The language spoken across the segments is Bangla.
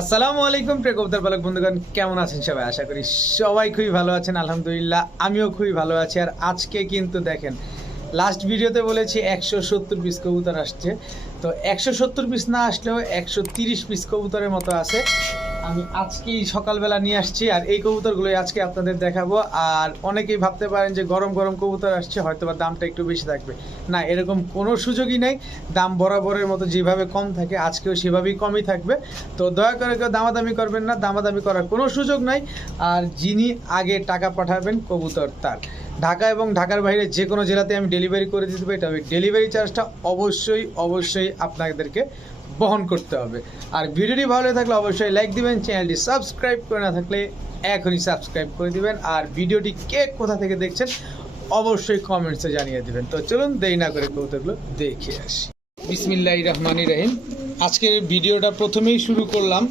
আসসালামু আলাইকুম প্রিয় কবুতর পালক বন্ধুগণ, কেমন আছেন সবাই? আশা করি সবাই খুবই ভালো আছেন। আলহামদুলিল্লাহ আমিও খুবই ভালো আছি। আর আজকে কিন্তু দেখেন, লাস্ট ভিডিওতে বলেছি 170 পিস কবুতর আসছে, তো 170 পিস না আসলেও 130 পিস কবুতরের মতো আছে। আমি আজকেই সকালবেলা নিয়ে আসছি, আর এই কবুতরগুলোই আজকে আপনাদের দেখাবো। আর অনেকেই ভাবতে পারেন যে গরম গরম কবুতর আসছে, হয়তো বা দামটা একটু বেশি থাকবে। না, এরকম কোনো সুযোগই নেই। দাম বরাবরের মতো যেভাবে কম থাকে আজকেও সেভাবেই কমই থাকবে। তো দয়া করে কেউ দামাদামি করবেন না, দামাদামি করার কোনো সুযোগ নাই। আর যিনি আগে টাকা পাঠাবেন কবুতর তার। ঢাকা এবং ঢাকার বাইরে যে কোনো জেলাতে আমি ডেলিভারি করে দিতে পারি, তবে ডেলিভারি চার্জটা অবশ্যই আপনাদেরকে বহন করতে হবে। আর ভিডিওটি ভালো থাকলে অবশ্যই লাইক দিবেন, চ্যানেলটি সাবস্ক্রাইব করে না থাকলে এখনই সাবস্ক্রাইব করে দিবেন। আর ভিডিওটি কে কোথা থেকে দেখছেন অবশ্যই কমেন্টসে জানিয়ে দিবেন। তো চলুন দেরি না করে কবুতরগুলো দেখে আসি। বিসমিল্লাহির রহমানির রহিম। আজকের ভিডিওটা প্রথমেই শুরু করলাম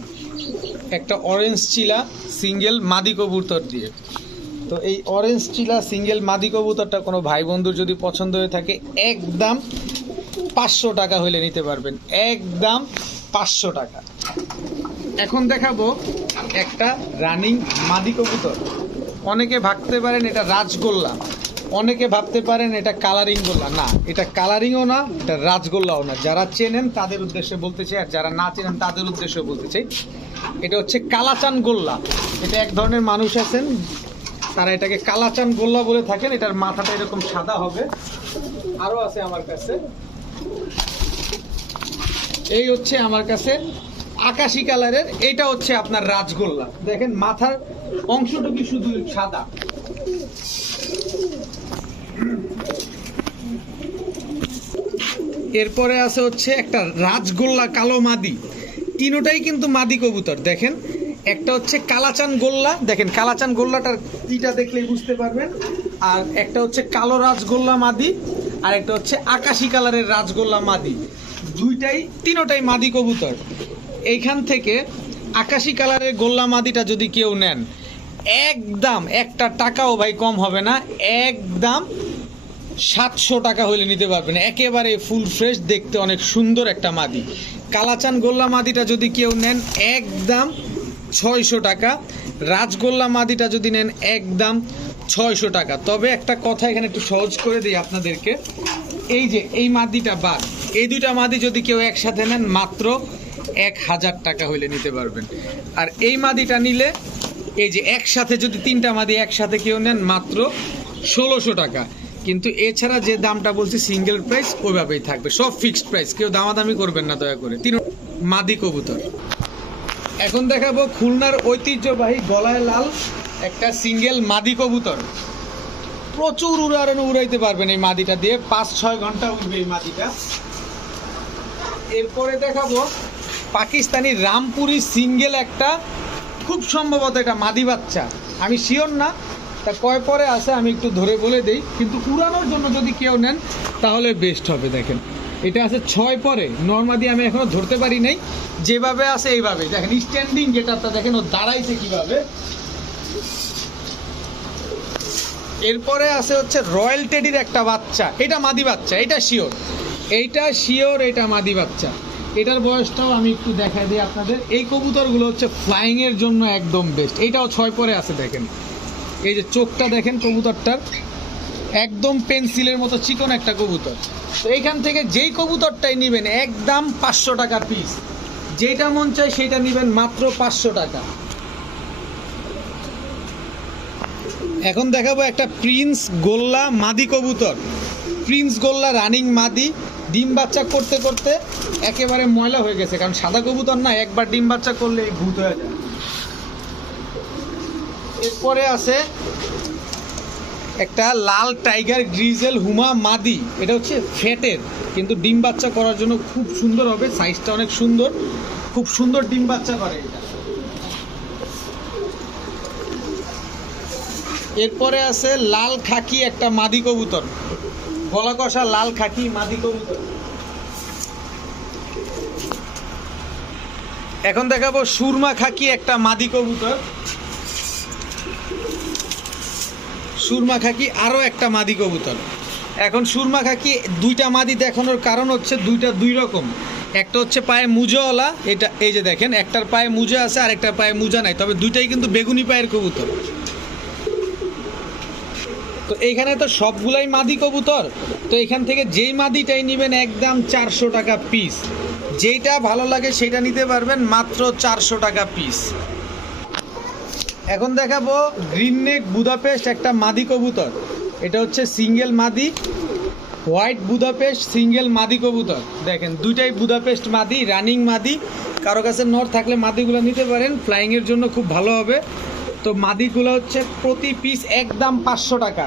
একটা অরেঞ্জ চিলা সিঙ্গেল মাদি কবুতর দিয়ে। তো এই অরেঞ্জ চিলা সিঙ্গেল মাদি কবুতরটা কোনো ভাই বন্ধুর যদি পছন্দ হয়ে থাকে, একদম 500 টাকা হলে নিতে পারবেন, একদম 500 টাকা। এখন দেখাবো একটা রানিং মাদি কবুতর। অনেকে ভাবতে পারেন এটা রাজগোল্লা, অনেকে ভাবতে পারেন এটা কালারিং গোল্লা। না, এটা কালারিংও না, এটা রাজগোল্লাও না। যারা চেনেন তাদের উদ্দেশ্যে বলতে চাই, আর যারা না চেনেন তাদের উদ্দেশ্যে বলতে চাই, এটা হচ্ছে কালাচান গোল্লা। এটা এক ধরনের মানুষ আছেন, তারা এটাকে কালাচান গোল্লা বলে থাকেন। এটার মাথাটা এরকম সাদা হবে। আরও আছে আমার কাছে, এই হচ্ছে আমার কাছে আকাশি কালারের। এটা হচ্ছে আপনার রাজগোল্লা। দেখেন মাথার অংশটুকু শুধু সাদা। এরপরে আছে হচ্ছে একটা রাজগোল্লা কালো মাদি। তিনোটাই কিন্তু মাদি কবুতর। দেখেন, একটা হচ্ছে কালাচান গোল্লা, দেখেন কালাচান গোল্লাটার ইটা দেখলেই বুঝতে পারবেন। আর একটা হচ্ছে কালো রাজগোল্লা মাদি, আর একটা হচ্ছে আকাশি কালারের রাজগোল্লা মাদি। তিনোটাই মাদি কবুতর। এইখান থেকে আকাশি কালারের গোল্লা মাদিটা যদি কেউ নেন, একদম একটা টাকাও ভাই কম হবে না, একদম 700 টাকা হলে নিতে পারবেন। একেবারে ফুল ফ্রেশ, দেখতে অনেক সুন্দর একটা মাদি। কালাচান গোল্লা মাদিটা যদি কেউ নেন, একদম 600 টাকা। রাজগোল্লা মাদিটা যদি নেন, একদম 600 টাকা। তবে একটা কথা এখানে একটু সহজ করে দিই আপনাদেরকে, এই যে এই মাদিটা বাদ, এই দুইটা মাদি যদি কেউ একসাথে নেন, মাত্র 1000 টাকা হইলে নিতে পারবেন। আর এই মাদিটা নিলে, এই যে একসাথে যদি তিনটা মাদি একসাথে কেউ নেন, মাত্র 1600 টাকা। কিন্তু এছাড়া যে দামটা বলছি সিঙ্গেল প্রাইস ওইভাবেই থাকবে, সব ফিক্সড প্রাইস, কেউ দামাদামি করবেন না দয়া করে। তিন মাদি কবুতর। এখন দেখাবো খুলনার ঐতিহ্যবাহী গলায় লাল একটা সিঙ্গেল মাদি কবুতর। প্রচুর উড়াইতে পারবেন এই মাদিটা দিয়ে, 5-6 ঘন্টা উঠবে এই মাদিটা। এরপরে দেখাবো পাকিস্তানি রামপুরি সিঙ্গেল একটা, খুব সম্ভবত এটা মাদি বাচ্চা, আমি শিওর না, তা কয় পরে আছে আমি একটু ধরে বলে দেই। কিন্তু উড়ানোর জন্য যদি কেউ নেন তাহলে বেস্ট হবে। দেখেন এটা আছে 6 পরে, নর্মাদি আমি এখনো ধরতে পারি নাই, যেভাবে আছে এইভাবে। দেখেন স্ট্যান্ডিং গেটআপটা দেখেন, ও দাঁড়াইছে কিভাবে। এরপরে আছে হচ্ছে রয়্যাল টেডির একটা বাচ্চা, এটা মাদি বাচ্চা, এটা শিওর এটা মাদি বাচ্চা। এটার বয়সটাও আমি একটু দেখাই দিই আপনাদের। এই কবুতরগুলো হচ্ছে ফ্লাইংয়ের জন্য একদম বেস্ট। এইটাও 6 পরে আছে। দেখেন এই যে চোখটা দেখেন কবুতরটার, একদম পেন্সিলের মতো চিকন একটা কবুতর। তো এইখান থেকে যেই কবুতরটাই নেবেন, একদম 500 টাকা পিস। যেটা মন চায় সেটা নেবেন, মাত্র 500 টাকা। এখন দেখাবো একটা প্রিন্স গোল্লা মাদি কবুতর। প্রিন্স গোল্লা রানিং মাদি, ডিম বাচ্চা করতে করতে একেবারে ময়লা হয়ে গেছে, কারণ সাদা কবুতর না, একবার ডিম বাচ্চা করলে ভূত হয়ে যায়। এরপরে আছে একটা লাল টাইগার গ্রিজেল হুমা মাদি। এটা হচ্ছে ফ্যাটের, কিন্তু ডিম বাচ্চা করার জন্য খুব সুন্দর হবে, সাইজটা অনেক সুন্দর, খুব সুন্দর ডিম বাচ্চা করে এটা। এরপরে আছে লাল খাকি একটা মাদি কবুতর, গলা কষা লাল খাকি মাদি কবুতর। এখন দেখাবো সুরমা খাকি একটা মাদি কবুতর। সুরমা খাকি আরও একটা মাদি কবুতর। এখন সুরমা খাকি দুইটা মাদি দেখানোর কারণ হচ্ছে দুইটা দুই রকম। একটা হচ্ছে পায়ে মুজাওয়ালা, এটা এই যে দেখেন একটার পায়ে মুজা আছে আর একটার পায়ে মুজা নাই, তবে দুইটাই কিন্তু বেগুনি পায়ের কবুতর। তো এইখানে তো সবগুলাই মাদি কবুতর, তো এখান থেকে যেই মাদিটাই নেবেন একদম 400 টাকা পিস। যেইটা ভালো লাগে সেটা নিতে পারবেন মাত্র 400 টাকা পিস। এখন দেখাবো গ্রিন নেক বুদাপেস্ট একটা মাদি কবুতর। এটা হচ্ছে সিঙ্গেল মাদি, হোয়াইট বুদাপেস্ট সিঙ্গেল মাদি কবুতর। দেখেন দুইটাই বুদাপেস্ট মাদি, রানিং মাদি। কারো কাছে নর থাকলে মাদিগুলো নিতে পারেন, ফ্লাইংয়ের জন্য খুব ভালো হবে। তো মাদিগুলো হচ্ছে প্রতি পিস একদম 500 টাকা,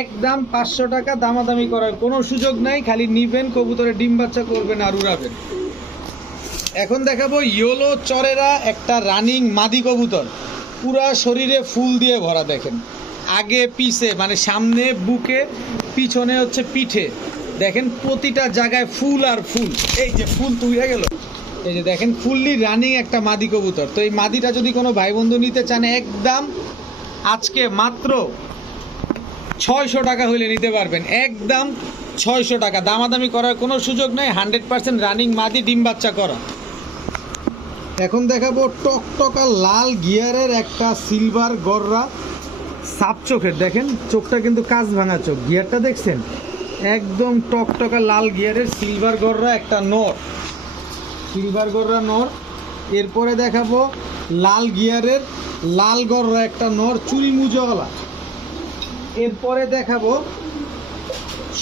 একদম 500 টাকা। দামাদামি করার কোনো সুযোগ নাই, খালি নিবেন, কবুতরে ডিম বাচ্চা করবেন আর উড়াবেন। এখন দেখাবো ইয়েলো চরেরা একটা রানিং মাদি কবুতর, পুরা শরীরে ফুল দিয়ে ভরা। দেখেন আগে পিছে মানে সামনে বুকে, পিছনে হচ্ছে পিঠে, দেখেন প্রতিটা জায়গায় ফুল আর ফুল। এই যে ফুল তুলে গেল, এই যে দেখেন ফুললি রানিং একটা মাদি কবুতর। তো এই মাদিটা যদি কোনো ভাই বন্ধু নিতে চান একদম আজকে মাত্র 600 টাকা হইলে নিতে পারবেন, একদম 600 টাকা। দামাদামি করার কোনো সুযোগ নেই, 100% রানিং মাদি, ডিম বাচ্চা করা। এখন দেখাবো টকটকা লাল গিয়ারের একটা সিলভার গররা, সাপ চোখের। দেখেন চোখটা কিন্তু কাঁচ ভাঙা চোখ, গিয়ারটা দেখছেন একদম টকটকা লাল গিয়ারের সিলভার গররা একটা নর, সিলভার গররা নর। এরপরে দেখাবো লাল গিয়ারের লাল গররা একটা নর, চুরি মুজোওয়ালা। এরপরে দেখাবো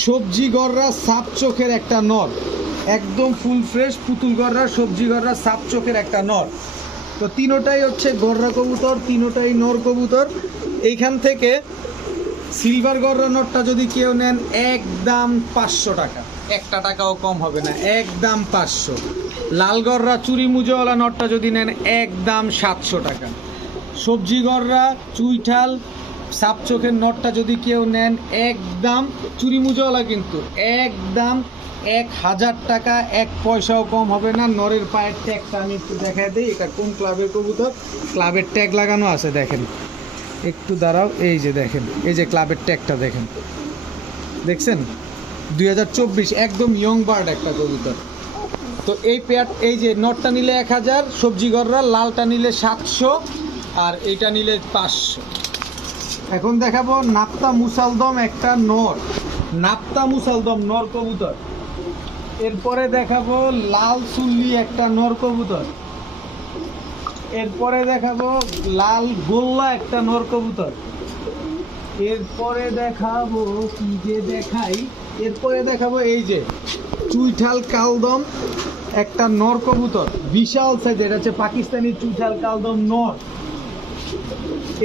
সবজি গররা সাপ চোখের একটা নর, একদম ফুল ফ্রেশ পুতুল গররা সবজি গররা সাপ চোখের একটা নর। তো তিনোটাই হচ্ছে গররা কবুতর, তিনোটাই নর কবুতর। এইখান থেকে সিলভার গররা নরটা যদি কেউ নেন একদম 500 টাকা, একটা টাকাও কম হবে না, একদম 500। লাল গররা চুরি মুজোওয়ালা নরটা যদি নেন একদম 700 টাকা। সবজি গররা চুইঠাল সাপ চোখের নটটা যদি কেউ নেন একদম চুরি মুজোওয়ালা কিন্তু একদম 1000 টাকা, 1 পয়সাও কম হবে না। নরের পায়ের ট্যাগটা আমি একটু দেখাই দিই, এটা কোন ক্লাবের কবুতর, ক্লাবের ট্যাগ লাগানো আছে দেখেন, একটু দাঁড়াও, এই যে দেখেন, এই যে ক্লাবের ট্যাগটা দেখেন, দেখছেন 2024 একদম ইয়ং বার্ড একটা কবুতর। তো এই পেয়ার, এই যে নটটা নিলে 1000, সবজি গররা লালটা নিলে 700 আর এইটা নিলে 500। এখন দেখাবো নাপ্তা মুসালদম একটা নর, নাপ্তা মুসালদম নর কবুতর। এরপরে দেখাবো লাল চুল্লি একটা নর কবুতর। এরপরে দেখাবো লাল গোল্লা একটা নর কবুতর। এরপরে দেখাবো কি যে দেখাই, এরপরে দেখাবো এই যে চুইঠাল কালদম একটা নর কবুতর, বিশাল সাইজ, এটা হচ্ছে পাকিস্তানি চুইঠাল কালদম নর।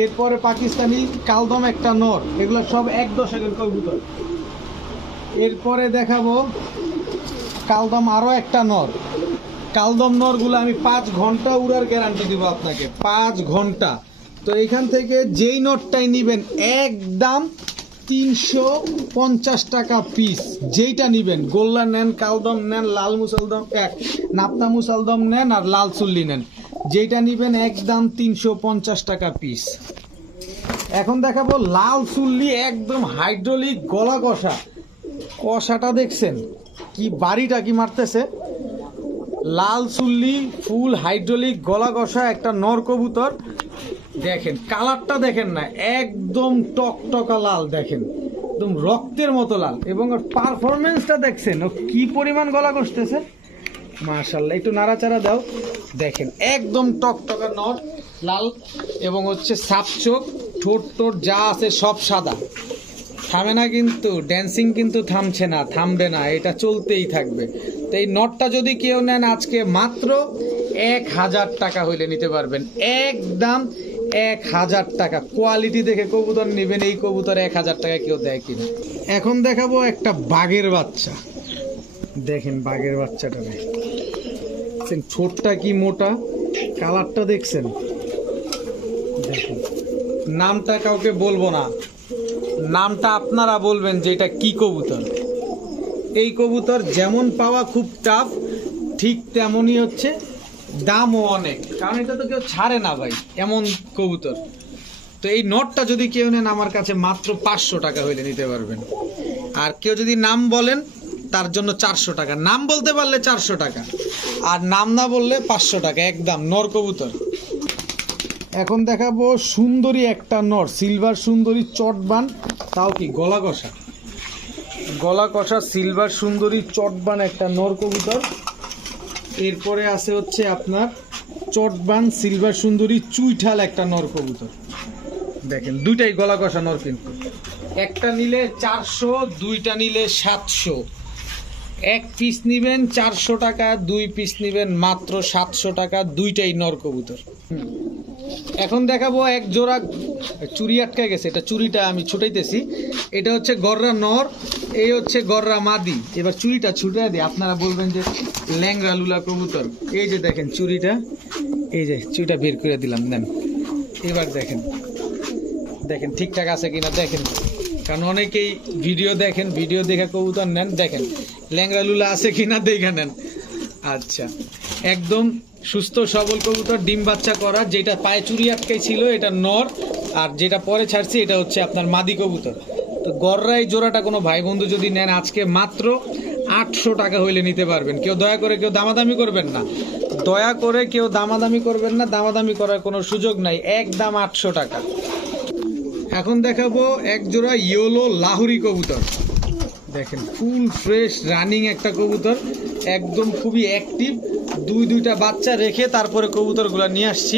এরপরে পাকিস্তানি কালদম একটা নর, এগুলো সব 1 দশকের কবুতর। এরপরে দেখাবো কালদম আরও একটা নর, কালদম নরগুলো আমি 5 ঘন্টা উড়ার গ্যারান্টি দিব আপনাকে, 5 ঘন্টা। তো এখান থেকে যেই নটটাই নেবেন একদম 350 টাকা পিস, যেইটা নেবেন, গোল্লা নেন, কালদম নেন, লাল মুসালদম নাপ্তা মুসালদম নেন আর লাল চুল্লি নেন, যেইটা নেবেন একদম 350 টাকা পিস। এখন দেখাবো লাল চুল্লি একদম হাইড্রোলিক গলা কষা, কষাটা দেখছেন কি বাড়িটা কি মারতেছে, লাল চুল্লি ফুল হাইড্রোলিক গলা কষা একটা নর কবুতর। দেখেন কালারটা দেখেন না, একদম টকটকা লাল, দেখেন একদম রক্তের মতো লাল, এবং ওর পারফরমেন্সটা দেখছেন ও কি পরিমাণ গলা কষতেছে, মাশাআল্লাহ। একটু নাড়াচাড়া দাও, দেখেন একদম টকটকা নর লাল, এবং হচ্ছে সাপ চোখ, ঠোঁট টোট যা আছে সব সাদা, থামে না কিন্তু, ড্যান্সিং কিন্তু থামছে না, থামবে না, এটা চলতেই থাকবে। তো এই নটটা যদি কেউ নেন আজকে মাত্র 1000 টাকা হইলে নিতে পারবেন, একদম 1000 টাকা। কোয়ালিটি দেখে কবুতর নেবেন, এই কবুতর 1000 টাকা কেউ দেয় কিনা। এখন দেখাবো একটা বাঘের বাচ্চা, দেখেন বাঘের বাচ্চাটা দেখেন, ঠোঁটটা কি মোটা, কালারটা দেখছেন, দেখেন। নামটা কাউকে বলবো না, নামটা আপনারা বলবেন যে এটা কি কবুতর। এই কবুতর যেমন পাওয়া খুব টাফ, ঠিক তেমনই হচ্ছে দামও অনেক, কারণ এটা তো কেউ ছাড়ে না ভাই, এমন কবুতর। তো এই নটটা যদি কেউ নেন আমার কাছে মাত্র 500 টাকা হইলে নিতে পারবেন। আর কেউ যদি নাম বলেন তার জন্য 400 টাকা, নাম বলতে পারলে 400 টাকা, আর নাম না বললে 500 টাকা একদম নর কবুতর। এখন দেখাবো সুন্দরী একটা নর, সিলভার সুন্দরী চটবান, তাও কি গলা কষা, গলা কষা সিলভার সুন্দরী চটবান একটা নর কবুতর। এরপরে আছে হচ্ছে আপনার চটবান সিলভার সুন্দরী চুইঠাল একটা নর কবুতর। দেখেন দুইটাই গলা কষা নর, কিন্তু একটা নিলে 400, দুইটা নিলে 700। এক পিস নিবেন 400 টাকা, 2 পিস নিবেন মাত্র 700 টাকা, দুইটাই নর কবুতর। এখন দেখাবো এক জোড়া চুরি আটকায় গেছে, এটা চুরিটা আমি ছুটাইতেছি। এটা হচ্ছে গররা নর, এই হচ্ছে গররা মাদি। এবার চুরিটা ছুটাই দিই, আপনারা বলবেন যে ল্যাংরা লুলা কবুতর। এই যে দেখেন চুরিটা, এই যে চুরিটা বের করে দিলাম, নেন। এবার দেখেন দেখেন ঠিকঠাক আছে কিনা দেখেন, কারণ অনেকেই ভিডিও দেখেন, ভিডিও দেখে কবুতর নেন, দেখেন ল্যাংরা লুলা আছে কিনা দেখে নেন। আচ্ছা, একদম সুস্থ সবল কবুতর, ডিম বাচ্চা করা। যেটা পায়ে চুরি আটকাই ছিল এটা নর, আর যেটা পরে ছাড়ছি এটা হচ্ছে আপনার মাদি কবুতর। তো গররাই জোড়াটা কোনো ভাই বন্ধু যদি নেন আজকে মাত্র 800 টাকা হইলে নিতে পারবেন। কেউ দয়া করে কেউ দামাদামি করবেন না, দয়া করে কেউ দামাদামি করবেন না, দামাদামি করার কোনো সুযোগ নাই, একদম 800 টাকা। এখন দেখাবো এক জোড়া ইয়েলো লাহুরি কবুতর। দেখেন ফুল ফ্রেশ রানিং একটা কবুতর, একদম খুবই অ্যাক্টিভ। দুইটা বাচ্চা রেখে তারপরে কবুতরগুলো নিয়ে আসছি।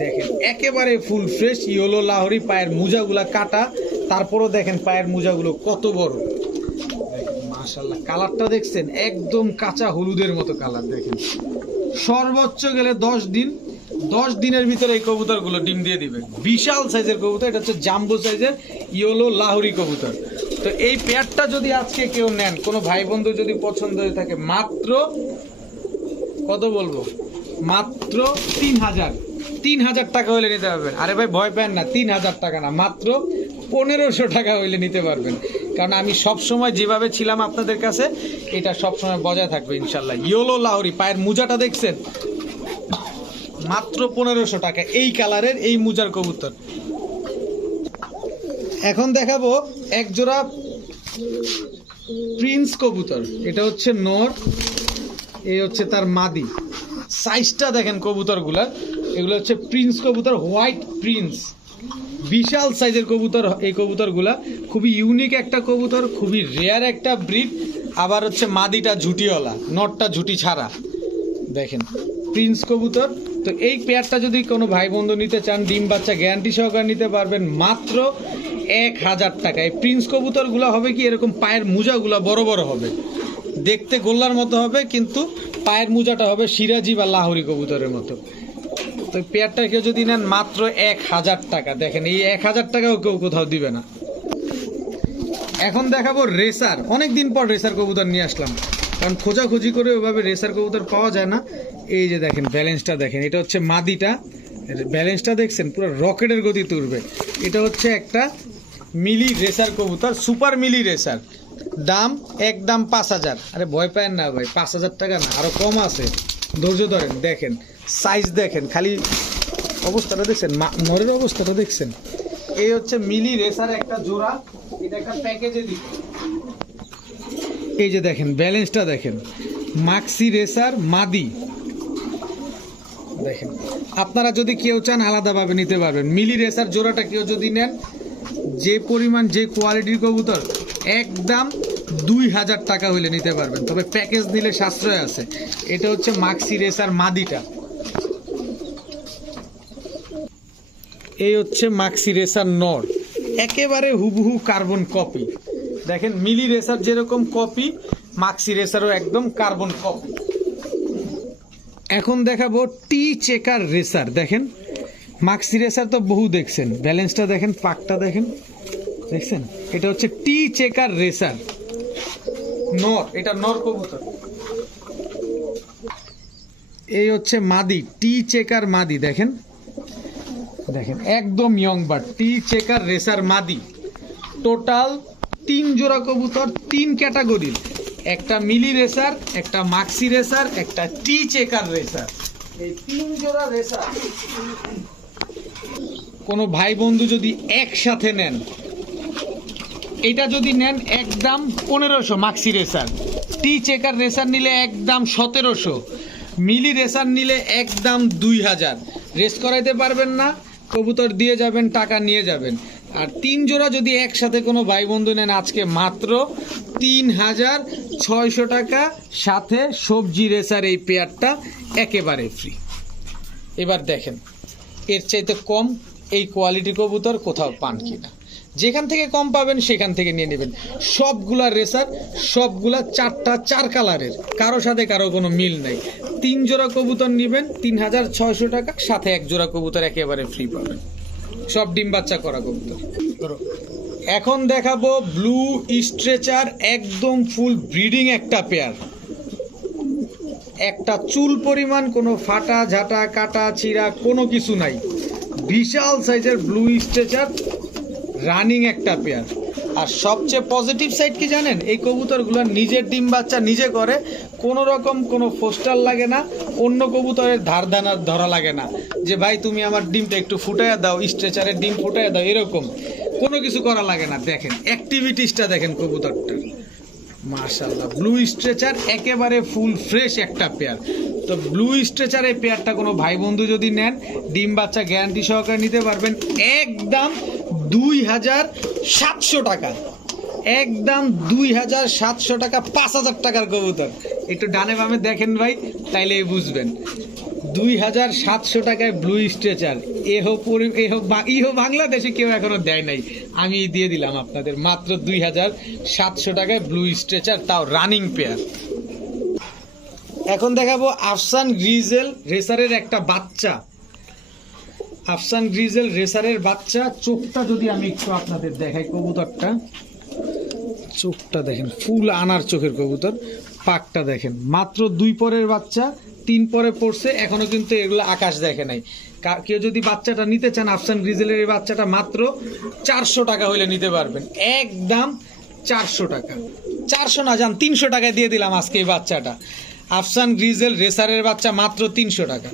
দেখেন একেবারে ফুল ফ্রেশ ইয়েলো লাহোরি, পায়ের মোজাগুলা কাটা, তারপরও দেখেন পায়ের মোজাগুলো কত বড়। দেখেন মাশাআল্লাহ, কালারটা দেখছেন একদম কাঁচা হলুদের মতো কালার। দেখেন সর্বোচ্চ গেলে 10 দিনের ভিতরে এই কবুতরগুলো ডিম দিয়ে দিবে। বিশাল সাইজের কবুতর, এটা হচ্ছে জাম্বো সাইজের ইয়েলো লাহোরি কবুতর। তো এই পেয়ারটা যদি আজকে কেউ নেন, কোনো ভাই বন্ধু যদি পছন্দ হয়ে থাকে, মাত্র কত বলবো, মাত্র 3000 টাকা হইলে নিতে পারবেন। আরে ভাই ভয় পান না, 3000 টাকা না, মাত্র 1500 টাকা হইলে নিতে পারবেন। কারণ আমি সব সময় যেভাবে ছিলাম আপনাদের কাছে, এটা সব সময় বজায় থাকবে ইনশাল্লাহ। ইয়েলো লাহোরি, পায়ের মোজাটা দেখছেন, মাত্র 1500 টাকা এই কালারের এই মোজার কবুতর। এখন দেখাবো এক জোড়া প্রিন্স কবুতর, এটা হচ্ছে নর, এই হচ্ছে তার মাদি। সাইজটা দেখেন কবুতরগুলা, এগুলো হচ্ছে প্রিন্স কবুতর, হোয়াইট প্রিন্স, বিশাল সাইজের কবুতর। এই কবুতরগুলা খুবই ইউনিক একটা কবুতর, খুবই রেয়ার একটা ব্রিড। আবার হচ্ছে মাদিটা ঝুটিওয়ালা, নটটা ঝুটি ছাড়া। দেখেন প্রিন্স কবুতর। তো এই পেয়ারটা যদি কোনো ভাই বন্ধু নিতে চান, ডিম বাচ্চা গ্যারান্টি সহকারে নিতে পারবেন মাত্র 1000 টাকা। এই প্রিন্স কবুতরগুলো হবে কি এরকম, পায়ের মোজাগুলো বড় বড় হবে, দেখতে গোল্লার মতো হবে, কিন্তু পায়ের মোজাটা হবে সিরাজি বা লাহোরি কবুতরের মতো। তো পেয়ারটা কেউ যদি নেন মাত্র 1000 টাকা। দেখেন এই 1000 টাকাও কেউ কোথাও দিবে না। এখন দেখাবো রেসার, অনেকদিন পর রেসার কবুতর নিয়ে আসলাম, কারণ খোঁজাখুঁজি করে ওইভাবে রেসার কবুতর পাওয়া যায় না। এই যে দেখেন ব্যালেন্সটা দেখেন, এটা হচ্ছে মাদিটা, ব্যালেন্সটা দেখছেন পুরো রকেটের গতি তুলবে। এটা হচ্ছে একটা মিলি রেসার কবুতর, সুপার মিলি রেসার, দাম একদম 5000। আরে ভয় পায়েন না ভাই, 5000 টাকা না, আরো কম আছে, ধৈর্য ধরেন। দেখেন সাইজ দেখেন, খালি অবস্থাটা দেখছেন, নরের অবস্থাটা দেখছেন। এই হচ্ছে মিলি রেসার একটা জোড়া, এটা একটা প্যাকেজে দিই। এই যে দেখেন ব্যালেন্সটা দেখেন, মাক্সি রেসার মাদি। দেখেন আপনারা যদি কেউ চান আলাদাভাবে নিতে পারবেন। মিলি রেসার জোড়াটা কেউ যদি নেন, যে পরিমাণ যে কোয়ালিটির কবুতর, একদম 2000 টাকা হইলে নিতে পারবেন, তবে প্যাকেজ নিলে সাশ্রয় আছে। এটা হচ্ছে মাক্সি রেসার মাদিটা, এই হচ্ছে মাক্সি রেসার নর, একেবারে হুবহু কার্বন কপি। দেখেন মিলি রেসার যেরকম কপি, মাক্সি রেসারও একদম কার্বন কপি। এখন দেখাবো টি চেকার রেসার। দেখেন মাক্সি রেসার তো বহু দেখছেন, ব্যালেন্সটা দেখেন, পাকটা দেখেন, দেখছেন। এটা হচ্ছে টি চেকার রেসার নর, এটা নর কবুতর। এই হচ্ছে মাদি, টি চেকার মাদি। দেখেন দেখেন একদম ইয়ং বার্ড, টি চেকার রেসার মাদি। টোটাল 3 জোড়া কবুতর, 3 ক্যাটাগরির, একটা মিলি রেসার, একটা মাক্সি রেসার, একটা টি চেকার রেসার। এই 3 জোড়া রেসার কোনো ভাই বন্ধু যদি একসাথে নেন, এটা যদি নেন একদম 1500 মাক্সি রেসার, টি চেকার রেসার নিলে একদম 1700, মিলি রেসার নিলে একদম 2000। রেস করাইতে পারবেন না, কবুতর দিয়ে যাবেন, টাকা নিয়ে যাবেন। আর 3 জোড়া যদি একসাথে কোনো ভাই বন্ধু নেন আজকে মাত্র 3600 টাকা, সাথে সবজি রেসার এই পেয়ারটা একেবারে ফ্রি। এবার দেখেন এর চাইতে কম এই কোয়ালিটি কবুতর কোথাও পান কিনা। যেখান থেকে কম পাবেন সেখান থেকে নিয়ে নেবেন। সবগুলা রেসার, সবগুলা 4টা 4 কালারের, কারো সাথে কারো কোনো মিল নাই। 3 জোড়া কবুতর নেবেন 3600 টাকা, সাথে 1 জোড়া কবুতর একেবারে ফ্রি পাবেন। সব ডিম বাচ্চা করা কবুতর। এখন দেখাবো ব্লু স্ট্রেচার, একদম ফুল ব্রিডিং একটা পেয়ার। একটা চুল পরিমাণ কোনো ফাটা ঝাঁটা কাটা ছিঁড়া কোনো কিছু নাই। বিশাল সাইজের ব্লু স্ট্রেচার রানিং একটা পেয়ার। আর সবচেয়ে পজিটিভ সাইড কি জানেন, এই কবুতরগুলো নিজের ডিম বাচ্চা নিজে করে, কোনো রকম কোনো ফোস্টার লাগে না, অন্য কবুতরের ধার দানার ধরা লাগে না যে ভাই তুমি আমার ডিমটা একটু ফুটাইয়া দাও, স্ট্রেচারের ডিম ফুটাইয়া দাও, এরকম কোনো কিছু করা লাগে না। দেখেন অ্যাক্টিভিটিসটা দেখেন কবুতরটার, মাশাআল্লাহ। ব্লু স্ট্রেচার একেবারে ফুল ফ্রেশ একটা পেয়ার। তো ব্লু স্ট্রেচার এই পেয়ারটা কোনো ভাই বন্ধু যদি নেন, ডিম বাচ্চা গ্যারান্টি সহকারে নিতে পারবেন একদম 2700 টাকা, একদম 2700 টাকা, 5000 টাকার কবুতর। একটু ডানে বামে দেখেন ভাই, তাইলে বুঝবেন। 2700 টাকায় ব্লু স্ট্রেচার, ইহো বাংলাদেশে কেউ এখনো দেয় নাই, আমি দিয়ে দিলাম আপনাদের মাত্র 2700 টাকায় ব্লু স্ট্রেচার, তাও রানিং পেয়ার। এখন দেখাবো আফসান গ্রিজেল রেসারের একটা বাচ্চা। আফসান গ্রিজেল রেসারের বাচ্চা, চোখটা যদি আমি একটু আপনাদের দেখাই, কবুতরটা চোখটা দেখেন, ফুল আনার চোখের কবুতর। পাকটা দেখেন, মাত্র 2 পরের বাচ্চা, 3 পরে পড়ছে, এখনো কিন্তু এগুলো আকাশ দেখে নাই। কেউ যদি বাচ্চাটা নিতে চান, আফসান গ্রিজেলের এই বাচ্চাটা মাত্র 400 টাকা হইলে নিতে পারবেন, একদম 400 টাকা। 400 না, যান 300 টাকায় দিয়ে দিলাম আজকে এই বাচ্চাটা। আফসান গ্রিজেল রেসারের বাচ্চা মাত্র 300 টাকা।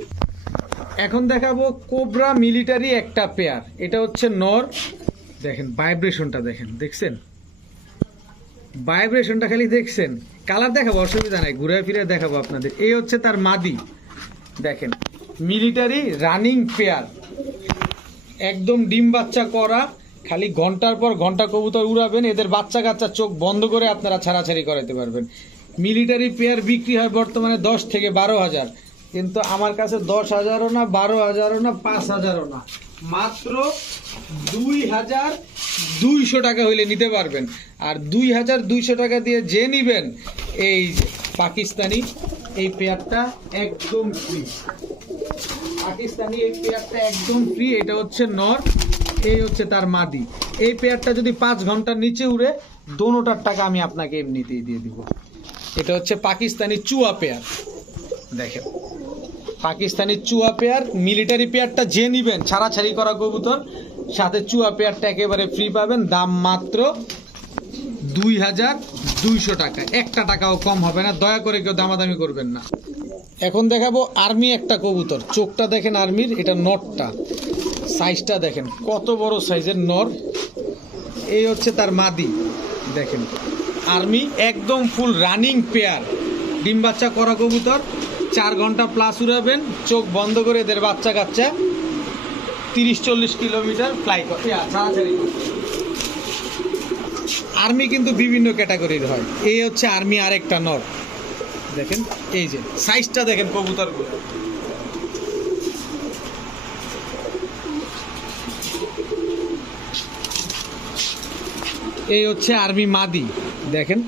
এখন দেখাবো কোবরা মিলিটারি একটা পেয়ার। এটা হচ্ছে নর, দেখেন ভাইব্রেশনটা দেখেন, দেখছেন ভাইব্রেশনটা, খালি দেখছেন। কালার দেখাবো, অসুবিধা নাই, ঘুরে ফিরে দেখাবো আপনাদের। এই হচ্ছে তার মাদি, দেখেন মিলিটারি রানিং পেয়ার, একদম ডিম বাচ্চা করা। খালি ঘন্টার পর ঘন্টা কবুতর উড়াবেন, এদের বাচ্চা কাচ্চা চোখ বন্ধ করে আপনারা ছাড়াছাড়ি করাতে পারবেন। মিলিটারি পেয়ার বিক্রি হয় বর্তমানে 10 থেকে 12,000, কিন্তু আমার কাছে 10,000ও না, 12,000ও না, 5,000ও না, মাত্র 2,200 টাকা হইলে নিতে পারবেন। আর 2,200 টাকা দিয়ে যে নিবেন, এই যে পাকিস্তানি এই পেয়ারটা একদম ফ্রি। পাকিস্তানি এই পেয়ারটা একদম ফ্রি। এটা হচ্ছে নর, এই হচ্ছে তার মাদি। এই পেয়ারটা যদি 5 ঘন্টার নিচে উড়ে, দোনোটার টাকা আমি আপনাকে এমনিতেই দিয়ে দিব। এটা হচ্ছে পাকিস্তানি চুয়া পেয়ার, দেখেন পাকিস্তানি চুয়া পেয়ার। মিলিটারি পেয়ারটা যে নিবেন, ছাড়াছাড়ি করা কবুতর, সাথে চুয়া পেয়ারটা একেবারে ফ্রি পাবেন। দাম মাত্র 2,200 টাকা, একটা টাকাও কম হবে না, দয়া করে কেউ দামাদামি করবেন না। এখন দেখাবো আর্মি একটা কবুতর, চোখটা দেখেন আর্মির, এটা নরটা, সাইজটা দেখেন কত বড় সাইজের নর। এই হচ্ছে তার মাদি, দেখেন আর্মি একদম ফুল রানিং পেয়ার, ডিম বাচ্চা করা কবুতর। 4 ঘন্টা প্লাস উড়াবেন, চোখ বন্ধ করে এদের বাচ্চা কাচ্চা 30-40 কিলোমিটার ফ্লাই করে। আর্মি কিন্তু বিভিন্ন ক্যাটাগরির হয়। এই হচ্ছে আর্মি আরেকটা নর, দেখেন এই যে সাইজটা দেখেন কবুতরগুলো। এই হচ্ছে আর্মি মাদি, দেখেন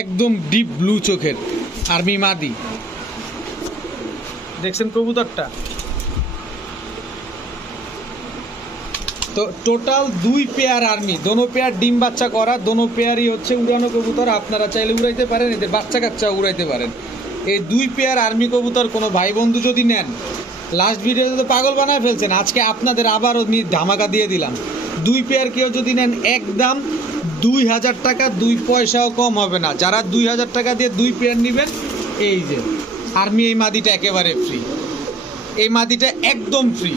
একদম ডিপ ব্লু চোখের আর্মি মাদি, দেখছেন কবুতরটা। তো টোটাল 2 পেয়ার আর্মি, দোনো পেয়ার ডিম বাচ্চা করা, দোনো পেয়ারই হচ্ছে উড়ানো কবুতর। আপনারা চাইলে উড়াইতে পারেন, এদের বাচ্চা কাচ্চা উড়াইতে পারেন। এই 2 পেয়ার আর্মি কবুতর কোনো ভাই বন্ধু যদি নেন, লাস্ট ভিডিওতে তো পাগল বানায় ফেলছেন, আজকে আপনাদের আবারও ধামাকা দিয়ে দিলাম। 2 পেয়ার কেউ যদি নেন, একদম 2,000 টাকা, 2 পয়সাও কম হবে না। যারা 2,000 টাকা দিয়ে 2 পেয়ার নেবেন, এই যে আর্মি এই মাদিটা একেবারে ফ্রি, এই মাদিটা একদম ফ্রি।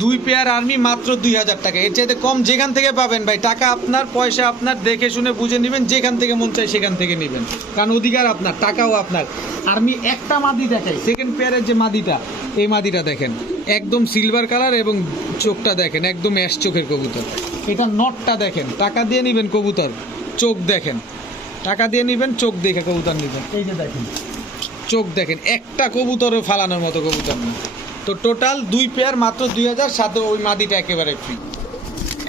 2 পেয়ার আর্মি মাত্র 2000 টাকা। এর চাইতে কম যেখান থেকে পাবেন ভাই, টাকা আপনার, পয়সা আপনার, দেখে শুনে বুঝে নেবেন, যেখান থেকে মন চায় সেখান থেকে নেবেন, কারণ অধিকার আপনার, টাকাও আপনার। আর্মি একটা মাদি দেখাই, সেকেন্ড পেয়ারের যে মাদিটা, এই মাদিটা দেখেন একদম সিলভার কালার এবং চোখটা দেখেন একদম অ্যাশ চোখের কবুতর। এটা নটটা দেখেন, টাকা দিয়ে নেবেন কবুতর, চোখ দেখেন, টাকা দিয়ে নেবেন, চোখ দেখে কবুতর নেবেন। এই যে দেখেন চোখ দেখেন, একটা কবুতরও ফালানোর মতো কবুতর নেই। তো টোটাল 2 পেয়ার মাত্র 2000, সাথে ওই মাদিটা একেবারে ফ্রি।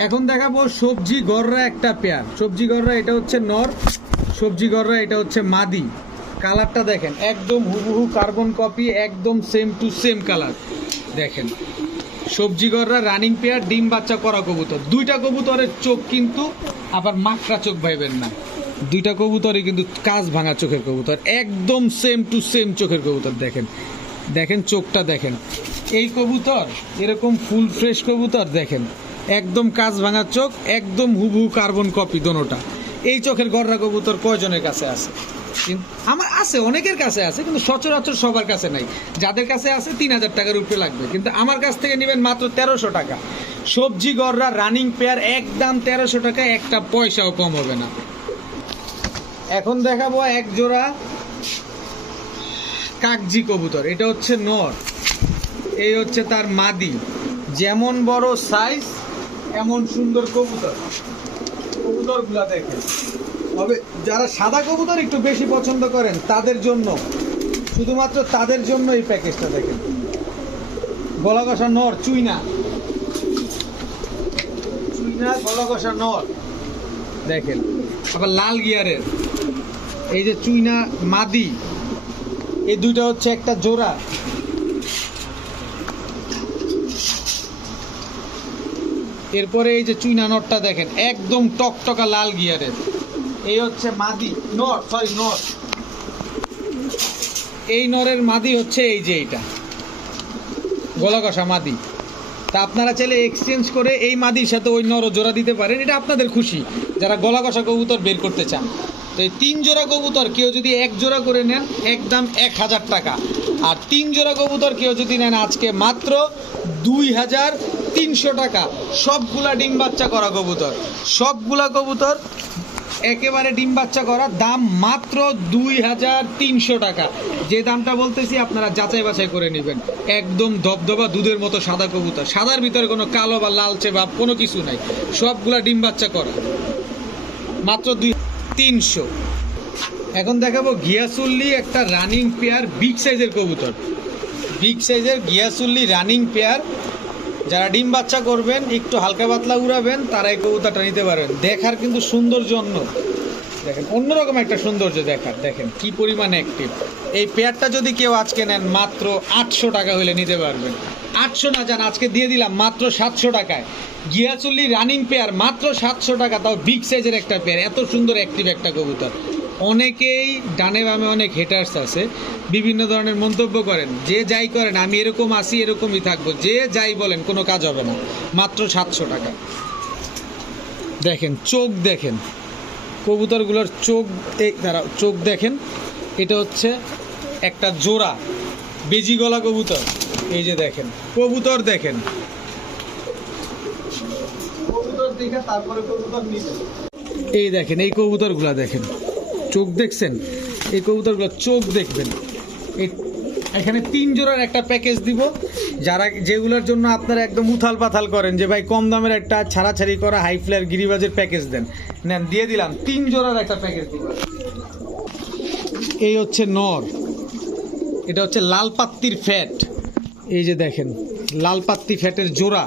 এখন দেখাবো সবজি গররা একটা পেয়ার। সবজি গররা এটা হচ্ছে নর, সবজি গররা এটা হচ্ছে মাদি। কালারটা দেখেন একদম হুবহু কার্বন কপি, একদম সেম টু সেম কালার দেখেন। সবজি গররা রানিং পেয়ার, ডিম বাচ্চা করা কবুতর। 2টা কবুতরের চোখ কিন্তু আবার মাকড়া চোখ ভাইবেন না, 2টা কবুতরই কিন্তু কাজ ভাঙা চোখের কবুতর, একদম সেম টু সেম চোখের কবুতর। দেখেন দেখেন চোখটা দেখেন, এই কবুতর এরকম ফুল ফ্রেশ কবুতর দেখেন, একদম কাজ ভাঙা চোখ, একদম হুবহু কার্বন কপি দোনোটা। এই চোখের গররা কবুতর কয়জনের কাছে আছে? আমার আছে, অনেকের কাছে আছে, কিন্তু সচরাচর সবার কাছে নাই। যাদের কাছে আছে 3000 টাকার উপরে লাগবে, কিন্তু আমার কাছ থেকে নেবেন মাত্র 1300 টাকা। সবজি গররা রানিং পেয়ার, একদম 1300 টাকা, একটা পয়সাও কম হবে না। এখন দেখাবো এক জোড়া কাকজি কবুতর। এটা হচ্ছে নর, এই হচ্ছে তার মাদি। যেমন বড় সাইজ এমন সুন্দর কবুতর। কবুতরগুলা দেখেন, তবে যারা সাদা কবুতর একটু বেশি পছন্দ করেন তাদের জন্য, শুধুমাত্র তাদের জন্য এই প্যাকেজটা দেখেন। গলা কষা নর, চুইনা চুইনা গলা কষা নর দেখেন। আবার লাল গিয়ারের এই যে চুইনা মাদি, এই 2টা হচ্ছে একটা জোড়া। এরপরে এই যে চুইনা নটটা দেখেন একদম টকটকা লাল গিয়ারের, এই হচ্ছে মাদি নর, সরি নর। এই নরের মাদি হচ্ছে এই যে এইটা গলা কষা মাদি। তা আপনারা চাইলে এক্সচেঞ্জ করে এই মাদির সাথে ওই নর জোড়া দিতে পারেন, এটা আপনাদের খুশি, যারা গলা কষা কবুতর বের করতে চান। তো এই 3 জোড়া কবুতর কেউ যদি 1 জোড়া করে নেন একদম 1000 টাকা, আর 3 জোড়া কবুতর কেউ যদি নেন আজকে মাত্র 2300 টাকা। সবগুলা ডিম বাচ্চা করা কবুতর, সবগুলা কবুতর একেবারে ডিম বাচ্চা করা, দাম মাত্র 2300 টাকা। যে দামটা বলতেছি আপনারা যাচাই বাছাই করে নেবেন। একদম ধবধবা দুধের মতো সাদা কবুতর, সাদার ভিতরে কোনো কালো বা লালচে ভাব কোনো কিছু নাই, সবগুলা ডিম বাচ্চা করা, মাত্র 2300। এখন দেখাবো গিয়াসুল্লি একটা রানিং পেয়ার, বিগ সাইজের কবুতর, বিগ সাইজের গিয়াসুল্লি রানিং পেয়ার। যারা ডিম বাচ্চা করবেন, একটু হালকা পাতলা উড়াবেন, তারা এই কবুতরটা নিতে পারবেন। দেখার কিন্তু সৌন্দর্য অন্য, দেখেন অন্যরকম একটা সৌন্দর্য দেখার, দেখেন কি পরিমাণে অ্যাক্টিভ। এই পেয়ারটা যদি কেউ আজকে নেন মাত্র 800 টাকা হলে নিতে পারবেন। 800 না যান, আজকে দিয়ে দিলাম মাত্র 700 টাকায়। গিয়াসুল্লি রানিং পেয়ার মাত্র 700 টাকা, তাও বিগ সাইজের একটা পেয়ার, এত সুন্দর অ্যাক্টিভ একটা কবুতর। অনেকেই ডানে বামে অনেক হেটার্স আছে, বিভিন্ন ধরনের মন্তব্য করেন, যে যাই করেন আমি এরকম আসি এরকমই থাকবো, যে যাই বলেন কোনো কাজ হবে না। মাত্র 700 টাকা। দেখেন চোখ দেখেন কবুতরগুলোর চোখ, এই দাঁড়াও চোখ দেখেন, এটা হচ্ছে একটা জোড়া বেজি গলা কবুতর। এই যে দেখেন কবুতর দেখেন, কবুতর দেখে তারপরে কবুতর নিতে। এই দেখেন এই কবুতরগুলা দেখেন, চোখ দেখছেন, এই কবুতরগুলো চোখ দেখবেন। এখানে 3 জোড়ার একটা প্যাকেজ দিব, যারা যেগুলোর জন্য আপনারা একদম উথাল পাথাল করেন যে ভাই কম দামের একটা ছাড়াছাড়ি করা হাই ফ্লায়ার গিরিবাজের প্যাকেজ দেন, নেন দিয়ে দিলাম 3 জোড়ার একটা প্যাকেজ দিব। এই হচ্ছে নর, এটা হচ্ছে লাল পাত্তির ফ্যাট। এই যে দেখেন লাল পাত্তি ফ্যাটের জোড়া,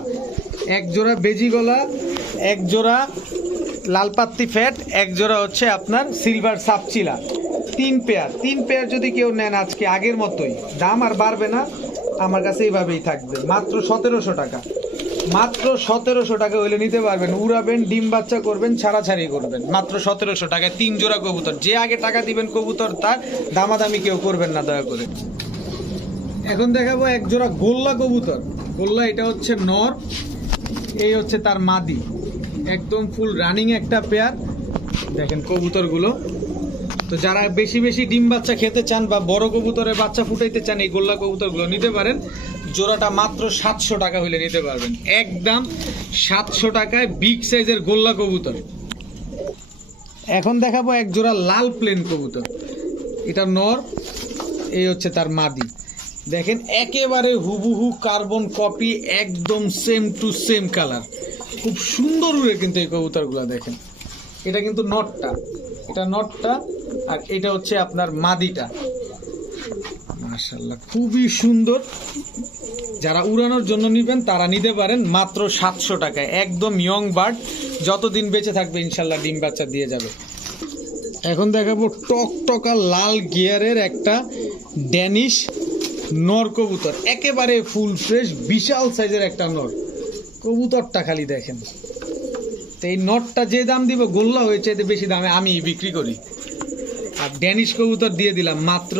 এক জোড়া বেজি গলা, এক জোড়া লাল পাত্তি ফ্যাট, এক জোড়া হচ্ছে আপনার সিলভার সাপচিলা। 3 পেয়ার যদি কেউ নেন আজকে আগের মতোই, দাম আর বাড়বে না, আমার কাছে এইভাবেই থাকবে। মাত্র 1700 টাকা, মাত্র 1700 টাকা হইলে নিতে পারবেন। উড়াবেন, ডিম বাচ্চা করবেন, ছাড়াছাড়ি করবেন, মাত্র 1700 টাকায় 3 জোড়া কবুতর। যে আগে টাকা দিবেন কবুতর তার, দামাদামি কেউ করবেন না দয়া করে। এখন দেখাবো এক জোড়া গোল্লা কবুতর। গোল্লা এটা হচ্ছে নর, এই হচ্ছে তার মাদি, একদম ফুল রানিং একটা পেয়ার। দেখেন কবুতরগুলো, তো যারা বেশি বেশি ডিম বাচ্চা খেতে চান বা বড় কবুতরের বাচ্চা ফুটাইতে চান, এই গোল্লা কবুতরগুলো নিতে পারেন। জোড়াটা মাত্র 700 টাকা হলে নিতে পারবেন, একদম 700 টাকায় বিগ সাইজের গোল্লা কবুতর। এখন দেখাবো এক জোড়া লাল প্লেন কবুতর, এটা নর, এই হচ্ছে তার মাদি। দেখেন একেবারে হুবহু কার্বন কপি, একদম সেম টু সেম কালার, খুব সুন্দর উড়ে কিন্তু এই কবুতরগুলো। দেখেন এটা কিন্তু নটটা, এটা নটটা, আর এটা হচ্ছে আপনার মাদিটা। মাশাআল্লাহ খুবই সুন্দর। যারা উড়ানোর জন্য নেবেন তারা নিতে পারেন মাত্র 700 টাকায়, একদম ইয়ং বার্ড, যতদিন বেঁচে থাকবে ইনশাল্লাহ ডিম বাচ্চা দিয়ে যাবে। এখন দেখাবো টকটকা লাল গিয়ারের একটা ড্যানিশ নর কবুতর, একেবারে ফুল ফ্রেশ, বিশাল সাইজের একটা নর কবুতরটা। খালি দেখেন, তো এই নটটা যে দাম দিব গোল্লা হয়েছে এতে বেশি দামে আমি বিক্রি করি। আর ড্যানিশ কবুতর দিয়ে দিলাম মাত্র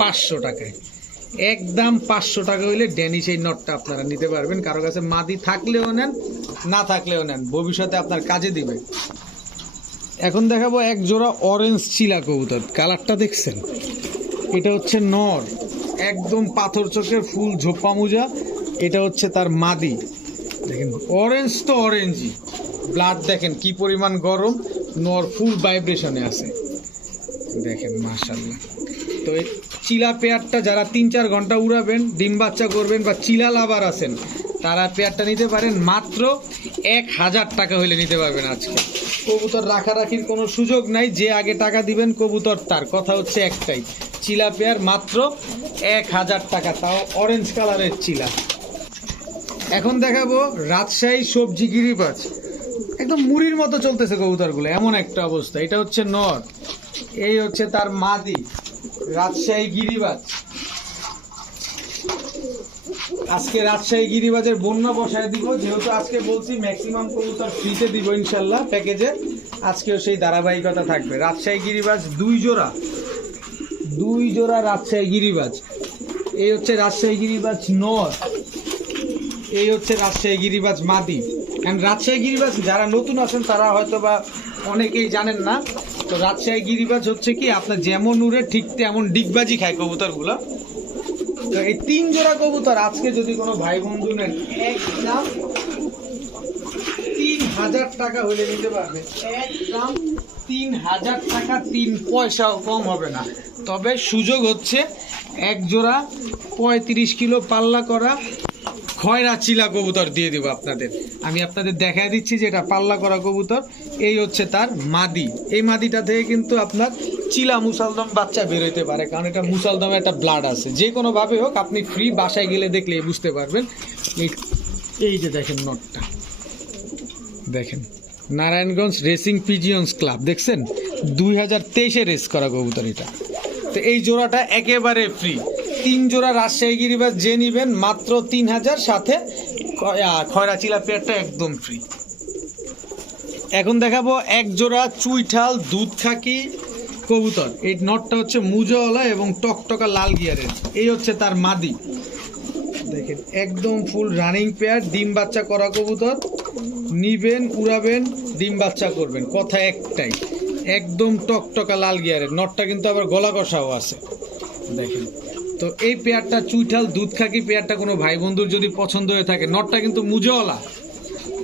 500 টাকায়, একদম 500 টাকা হইলে ড্যানিশ এই নটটা আপনারা নিতে পারবেন। কারো কাছে মাদি থাকলেও নেন, না থাকলেও নেন, ভবিষ্যতে আপনার কাজে দিবে। এখন দেখাবো এক জোড়া অরেঞ্জ চিলা কবুতর, কালারটা দেখছেন, এটা হচ্ছে নর, একদম পাথর চোখের ফুল ঝোপা মুজা, এটা হচ্ছে তার মাদি। দেখেন অরেঞ্জ তো অরেঞ্জই, ব্লাড দেখেন কি পরিমাণ গরম, নর ফুল ভাইব্রেশনে আছে। দেখেন মাশাআল্লাহ। তো এই চিলা পেয়ারটা যারা 3-4 ঘন্টা উড়াবেন, ডিম বাচ্চা করবেন, বা চিলা লাভার আছেন, তারা পেয়ারটা নিতে পারেন মাত্র 1000 টাকা হলে নিতে পারবেন আজকে। কবুতর রাখারাখির কোনো সুযোগ নাই, যে আগে টাকা দিবেন কবুতর তার। কথা হচ্ছে একটাই, চিলা পেয়ার মাত্র 1000 টাকা, তাও অরেঞ্জ কালারের চিলা। এখন দেখাবো রাজশাহী সবজি গিরিবাজ, একদম মুড়ির মতো চলতেছে কবুতরগুলো, এমন একটা অবস্থা। এটা হচ্ছে নর, এই হচ্ছে তার মাদি, রাজশাহী গিরিবাজ। আজকে রাজশাহী গিরিবাজের বন্যা বসায় দিব, যেহেতু আজকে বলছি ম্যাক্সিমাম কবুতর ফ্রিতে দিব ইনশাল্লাহ প্যাকেজে, আজকেও সেই ধারাবাহিকতা থাকবে। রাজশাহী গিরিবাজ দুই জোড়া রাজশাহী গিরিবাজ, এই হচ্ছে রাজশাহী গিরিবাজ নর, এই হচ্ছে রাজশাহী গিরিবাজ মাদি। এন্ড রাজশাহী গিরিবাজ যারা নতুন আছেন তারা হয়তো বা অনেকেই জানেন না, তো রাজশাহী গিরিবাজ হচ্ছে কি আপনার যেমন উড়ে ঠিক তেমন ডিগবাজি খায় কবুতরগুলো। তো এই 3 জোড়া কবুতর আজকে যদি কোনো ভাই বন্ধু নেন, একদম 3000 টাকা হলে নিতে পারবে, একদম 3000 টাকা, 3 পয়সাও কম হবে না। তবে সুযোগ হচ্ছে এক জোড়া 35 কিলো পাল্লা করা খয়রা চিলা কবুতর দিয়ে দিব আপনাদের। আমি আপনাদের দেখায় দিচ্ছি যে এটা পাল্লা করা কবুতর, এই হচ্ছে তার মাদি। এই মাদিটা থেকে কিন্তু আপনার চিলা মুসালদম বাচ্চা বের হইতে পারে, কারণ এটা মুসালদমে একটা ব্লাড আছে। যে কোনো ভাবে হোক আপনি ফ্রি বাসায় গেলে দেখলে বুঝতে পারবেন। এই যে দেখেন নটটা, দেখেন নারায়ণগঞ্জ রেসিং পিজিয়ন্স ক্লাব, দেখছেন 2023-এ রেস করা কবুতর এটা। তো এই জোড়াটা একেবারে ফ্রি। 3 জোড়া রাজশাহী গিরিবাজ যে নিবেন মাত্র 3000, সাথে খয়রা চিলা পেয়ারটা একদম ফ্রি। এখন দেখাবো এক জোড়া চুইঠাল দুধ খাকি কবুতর, এই নটটা হচ্ছে মুজওয়ালা এবং টকটকা লাল গিয়ারের, এই হচ্ছে তার মাদি। দেখেন একদম ফুল রানিং পেয়ার, ডিম বাচ্চা করা কবুতর, নিবেন উড়াবেন ডিম বাচ্চা করবেন, কথা একটাই, একদম টকটকা লাল গিয়ারের। নটটা কিন্তু আবার গলা কষাও আছে। দেখেন তো এই পেয়ারটা চুইঠাল দুধ খাকি পেয়ারটা কোনো ভাই বন্ধুর যদি পছন্দ হয়ে থাকে, নটটা কিন্তু মুজওয়ালা,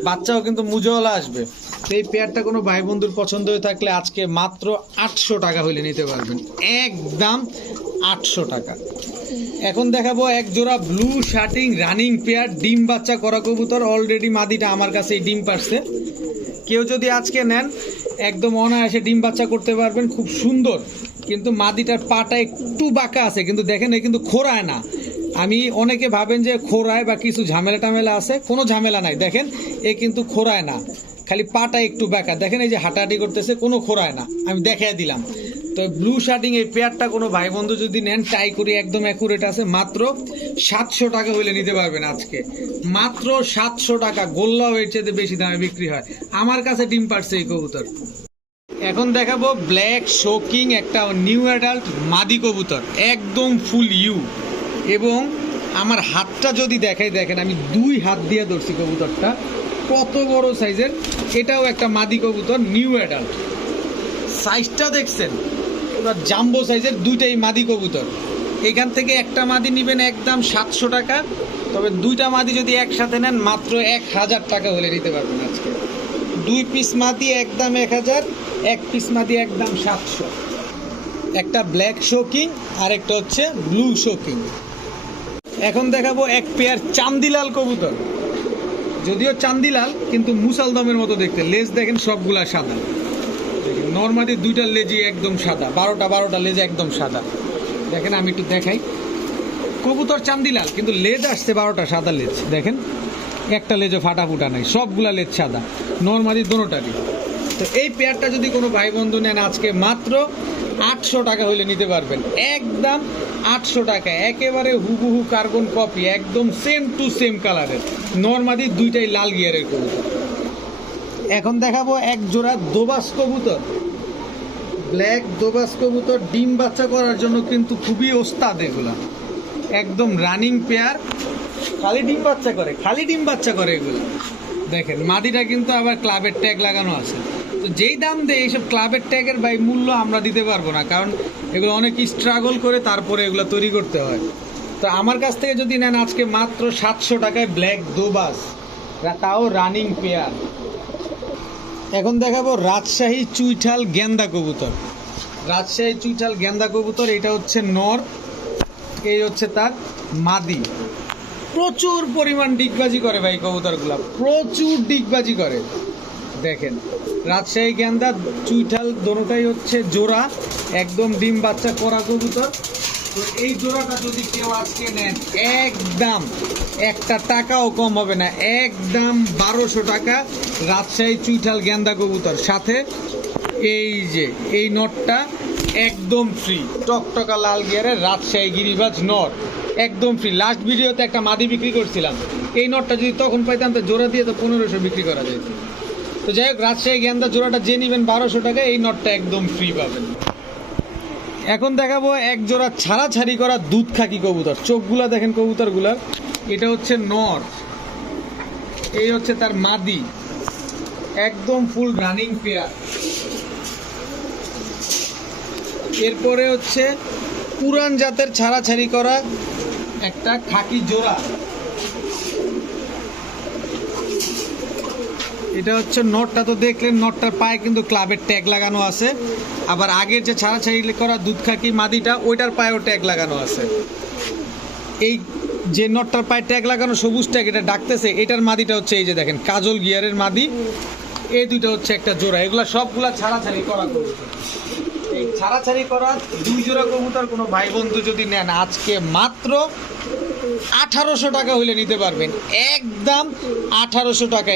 বাচ্চাও কিন্তু মুজওয়ালা আসবে। তো এই পেয়ারটা কোনো ভাই বন্ধুর পছন্দ হয়ে থাকলে আজকে মাত্র 800 টাকা হলে নিতে পারবেন, একদম 800 টাকা। এখন দেখাবো এক জোড়া ব্লু শার্টিং রানিং পেয়ার, ডিম বাচ্চা করা কবুতর। অলরেডি মাদিটা আমার কাছে ডিম পারছে, কেউ যদি আজকে নেন একদম অনায়াসে ডিম বাচ্চা করতে পারবেন, খুব সুন্দর। কিন্তু মাদিটার পাটা একটু বাঁকা আছে, কিন্তু দেখেন এ কিন্তু খোরায় না। আমি অনেকে ভাবেন যে খোরায় বা কিছু ঝামেলা টামেলা আছে, কোনো ঝামেলা নাই। দেখেন এ কিন্তু খোরায় না, খালি পাটা একটু বাঁকা। দেখেন এই যে হাঁটাহাঁটি করতেছে, কোনো খোরায় না, আমি দেখাই দিলাম। তো ব্লু শার্টিং এই পেয়ারটা কোনো ভাই বন্ধু যদি নেন, ট্রাই করি, একদম অ্যাকুরেট আছে, মাত্র 700 টাকা হলে নিতে পারবেন আজকে, মাত্র 700 টাকা। গোল্লা এর চেয়ে বেশি দামে বিক্রি হয়, আমার কাছে ডিম পারছে এই কবুতর। এখন দেখাবো ব্ল্যাক শোকিং একটা নিউ অ্যাডাল্ট মাদি কবুতর, একদম ফুল ইউ, এবং আমার হাতটা যদি দেখাই, দেখেন আমি 2 হাত দিয়ে ধরছি কবুতরটা, কত বড় সাইজের। এটাও একটা মাদি কবুতর, নিউ অ্যাডাল্ট, সাইজটা দেখছেন পুরো জাম্বো সাইজের, দুইটাই মাদি কবুতর। এখান থেকে একটা মাদি নেবেন একদম 700 টাকা, তবে দুইটা মাদি যদি একসাথে নেন মাত্র 1000 টাকা হলে নিতে পারবেন আজকে। 2 পিস মাদি একদম 1000, 1 পিস মাদি একদম 700। একটা ব্ল্যাক শোকিং আর একটা হচ্ছে ব্লু শোকিং। এখন দেখাবো এক পেয়ার চান্দিলাল কবুতর, যদিও চান্দিলাল কিন্তু মুসালদমের মতো দেখতে। লেজ দেখেন সবগুলা সাদা, নর্মালি দুইটা লেজই একদম সাদা, 12টা লেজ একদম সাদা। দেখেন আমি একটু দেখাই, কবুতর চান্দিলাল কিন্তু লেজ আসছে 12টা সাদা লেজ। দেখেন একটা লেজও ফাটা ফুটা নাই, সবগুলা লেজ সাদা, নর্মালি দোনোটারই। তো এই পেয়ারটা যদি কোনো ভাই বন্ধু নেন আজকে মাত্র 800 টাকা হলে নিতে পারবেন, একদম 800 টাকা। একেবারে হুবহু কার্বন কপি, একদম সেম টু সেম কালারের, নর্মালি দুইটাই লাল গিয়ারের কবুতর। এখন দেখাবো এক জোড়া দোবাস কবুতর, ব্ল্যাক দোবাস কবুতর। ডিম বাচ্চা করার জন্য কিন্তু খুবই ওস্তাদ এগুলা, একদম রানিং পেয়ার। খালি ডিম বাচ্চা করে এগুলো। দেখেন মাদিটা কিন্তু আবার ক্লাবের ট্যাগ লাগানো আছে। তো যেই দাম দেয় এইসব ক্লাবের ট্যাগের ভাই মূল্য আমরা দিতে পারবো না, কারণ এগুলো অনেক স্ট্রাগল করে তারপরে এগুলো তৈরি করতে হয়। তো আমার কাছ থেকে যদি নেন আজকে মাত্র 700 টাকায় ব্ল্যাক দোবাস, তাও রানিং পেয়ার। এখন দেখাবো রাজশাহী চুইঠাল গেন্দা কবুতর। রাজশাহী চুইঠাল গেন্দা কবুতর, এটা হচ্ছে নর, এই হচ্ছে তার মাদি। প্রচুর পরিমাণ ডিগবাজি করে ভাই কবুতরগুলা, প্রচুর ডিগবাজি করে। দেখেন রাজশাহী গেন্দা চুইঠাল দোনোটাই হচ্ছে জোড়া, একদম ডিম বাচ্চা করা কবুতর। তো এই জোড়াটা যদি কেউ আজকে নেন একদম একটা টাকাও কম হবে না, একদম 1200 টাকা রাজশাহী চুইঠাল গেন্দা কবুতর। সাথে এই যে এই নটটা একদম ফ্রি, টকটকা লাল গিয়ারের রাজশাহী গিরিবাজ নট, একদম ফ্রি। লাস্ট ভিডিওতে একটা মাদি বিক্রি করছিলাম, এই নটটা যদি তখন পাইতাম তো জোড়া দিয়ে তো 1500 বিক্রি করা যেত। তো যাই হোক, রাজশাহী গেন্দা জোড়াটা যে নেবেন 1200 টাকা, এই নটটা একদম ফ্রি পাবেন। এখন দেখাবো এক জোড়া ছাড়াছাড়ি করা দুধ খাকি কবুতর। চোখগুলা দেখেন কবুতরগুলার, এটা হচ্ছে নর, এই হচ্ছে তার মাদি, একদম ফুল রানিং পেয়ার। এরপরে হচ্ছে পুরান জাতের ছাড়াছাড়ি করা একটা খাকি জোড়া, এটা হচ্ছে নটটা। তো দেখলেন নটটার পায়ে কিন্তু ক্লাবের ট্যাগ লাগানো আছে, আবার আগের যে ছাড়াছাড়ি করা দুধ খাকি মাদিটা ওইটার পায়েও ট্যাগ লাগানো আছে। এই যে নটটার পায়ে ট্যাগ লাগানো সবুজ ট্যাগ, এটা ডাকতেছে, এটার মাদিটা হচ্ছে এই যে দেখেন কাজল গিয়ারের মাদি। এই দুইটা হচ্ছে একটা জোড়া, এগুলা সবগুলা ছাড়াছাড়ি করা কবুতর। এই ছাড়াছাড়ি করা 2 জোড়া কবুতর কোনো ভাই বন্ধু যদি নেন আজকে মাত্র 1800 টাকা হইলে নিতে পারবেন, একদম 1800 টাকা।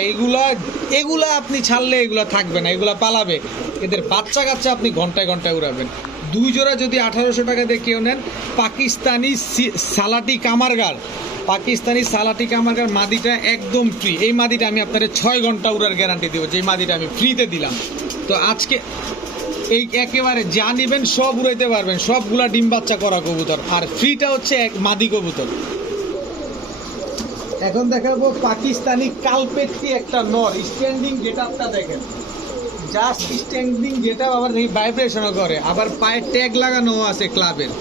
এগুলা আপনি ছাড়লে এগুলা থাকবে না, এগুলা পালাবে, এদের বাচ্চা কাচ্চা আপনি ঘন্টায় ঘন্টায় উড়াবেন। 2 জোড়া যদি 1800 টাকা দিয়ে কেউ নেন, পাকিস্তানি সালাটি কামারগার মাদিটা একদম ফ্রি। এই মাদিটা আমি আপনাদের 6 ঘন্টা উড়ার গ্যারান্টি দেবো, যে মাদিটা আমি ফ্রিতে দিলাম। তো আজকে এই একেবারে যা নেবেন সব উড়াইতে পারবেন, সবগুলা ডিম বাচ্চা করা কবুতর, আর ফ্রিটা হচ্ছে এক মাদি কবুতর। এখন দেখাবো পাকিস্তানি কালপেট্টি একটা নর, স্ট্যান্ডিং গেটআপটা দেখেন, জাস্ট স্ট্যান্ডিং গেটআপ, আবার ভাইব্রেশনও করে, আবার পায়ে ট্যাগ লাগানো আছে ক্লাবের।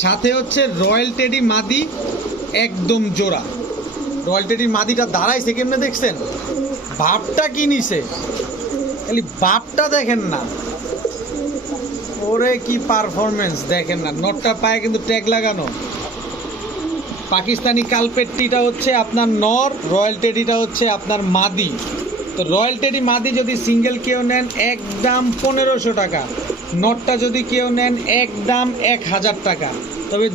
সাথে হচ্ছে রয়্যাল টেডি মাদি, একদম জোড়া। রয়্যাল টেডি মাদিটা দাঁড়াইছে কেমনে দেখছেন, ভাবটা কি নিছে, খালি ভাবটা দেখেন না, ওরে কি পারফরমেন্স দেখেন না। নটটা পায়ে কিন্তু ট্যাগ লাগানো। পাকিস্তানি কালপেট্টিটা হচ্ছে আপনার নর, রয়্যাল টেডিটা হচ্ছে আপনার মাদি। তো রয়্যাল টেডি মাদি যদি সিঙ্গেল কেউ নেন একদম 1500 টাকা, নটটা যদি কেউ নেন একদম 1000 টাকা, তবে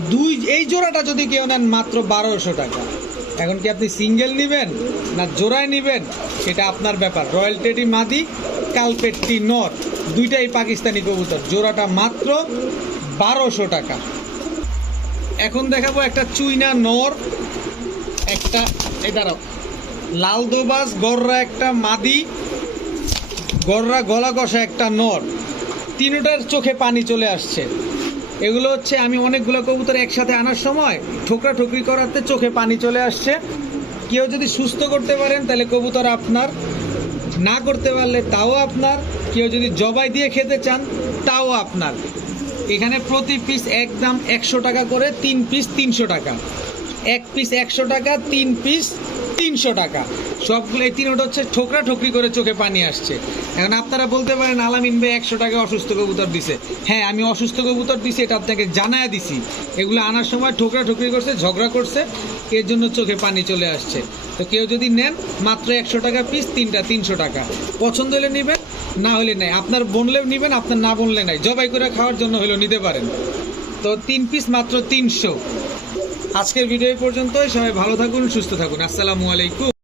এই জোড়াটা যদি কেউ নেন মাত্র 1200 টাকা। এখন কি আপনি সিঙ্গেল নেবেন না জোড়ায় নেবেন সেটা আপনার ব্যাপার। রয়্যাল টেডি মাদি, কালপেট্টি নর, দুইটাই পাকিস্তানি কবুতর, জোড়াটা মাত্র 1200 টাকা। এখন দেখাবো একটা চুইনা নর, একটা এদারও লাল দোবাস গররা একটা মাদি, গররা গলা কষা একটা নর, তিনটার চোখে পানি চলে আসছে। এগুলো হচ্ছে আমি অনেকগুলো কবুতর একসাথে আনার সময় ঠোকরা ঠুকরি করাতে চোখে পানি চলে আসছে। কেউ যদি সুস্থ করতে পারেন তাহলে কবুতর আপনার, না করতে পারলে তাও আপনার, কেউ যদি জবাই দিয়ে খেতে চান তাও আপনার। এখানে প্রতি পিস একদম 100 টাকা করে, 3 পিস 300 টাকা, 1 পিস 100 টাকা, 3 পিস 300 টাকা। সবগুলো এই তিনটা হচ্ছে ঠোকরা ঠোকরি করে চোখে পানি আসছে। এখন আপনারা বলতে পারেন আলামিন ভাই 100 টাকা অসুস্থ কবুতর দিছে। হ্যাঁ, আমি অসুস্থ কবুতর দিছি, এটা আপনাকে জানায় দিছি। এগুলো আনার সময় ঠোকরা ঠোকরি করছে, ঝগড়া করছে, এর জন্য চোখে পানি চলে আসছে। তো কেউ যদি নেন মাত্র 100 টাকা পিস, 3টা 300 টাকা। পছন্দ হলে নেবেন, না হলে নাই। আপনার বনলেও নেবেন, আপনার না বনলে নাই। জবাই করে খাওয়ার জন্য হলেও নিতে পারেন। তো 3 পিস মাত্র 300। আজকের ভিডিও পর্যন্তই। সবাই ভালো থাকুন, সুস্থ থাকুন। আসসালামু আলাইকুম।